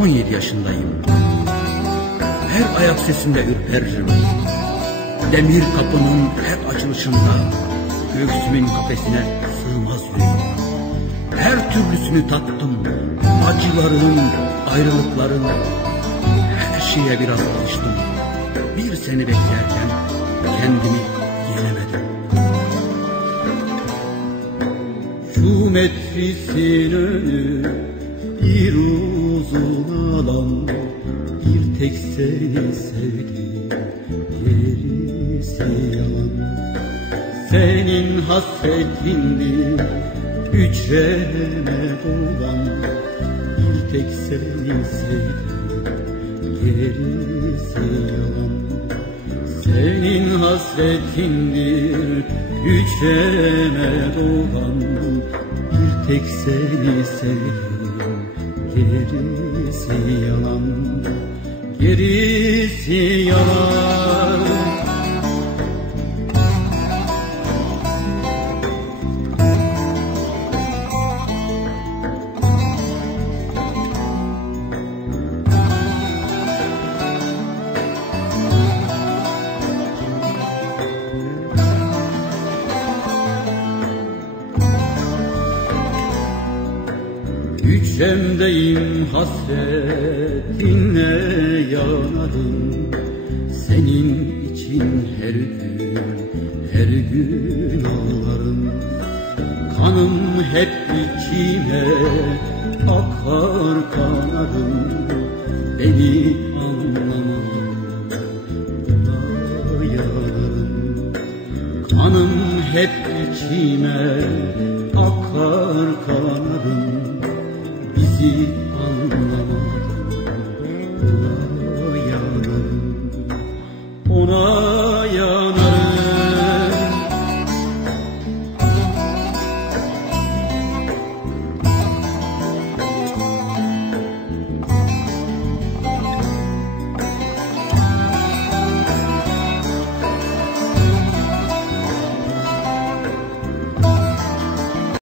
17 yaşındayım. Her ayak sesinde ürperirim. Demir kapının her açılışında göğsümün kafesine sığmaz yüreğim. Her türlüsünü tattım. Acıların, ayrılıkların. Her şeye biraz alıştım. Bir seni beklerken kendimi yenemedim. Şu metrisin önü bir uzun alan Bir tek seni sevdim gerisi yalan Senin hasretindir hücreme dolan Bir tek seni sevdim gerisi yalan Senin hasretindir hücreme dolan tek seni sevdim gerisi yalan Gerisi yalan Hücremdeyim hasretinle yanarım Senin için her gün, her gün ağlarım. Kanım hep içime akar kanarım Beni anlamadın yanarım Kanım hep içime akar kanarım Thank you.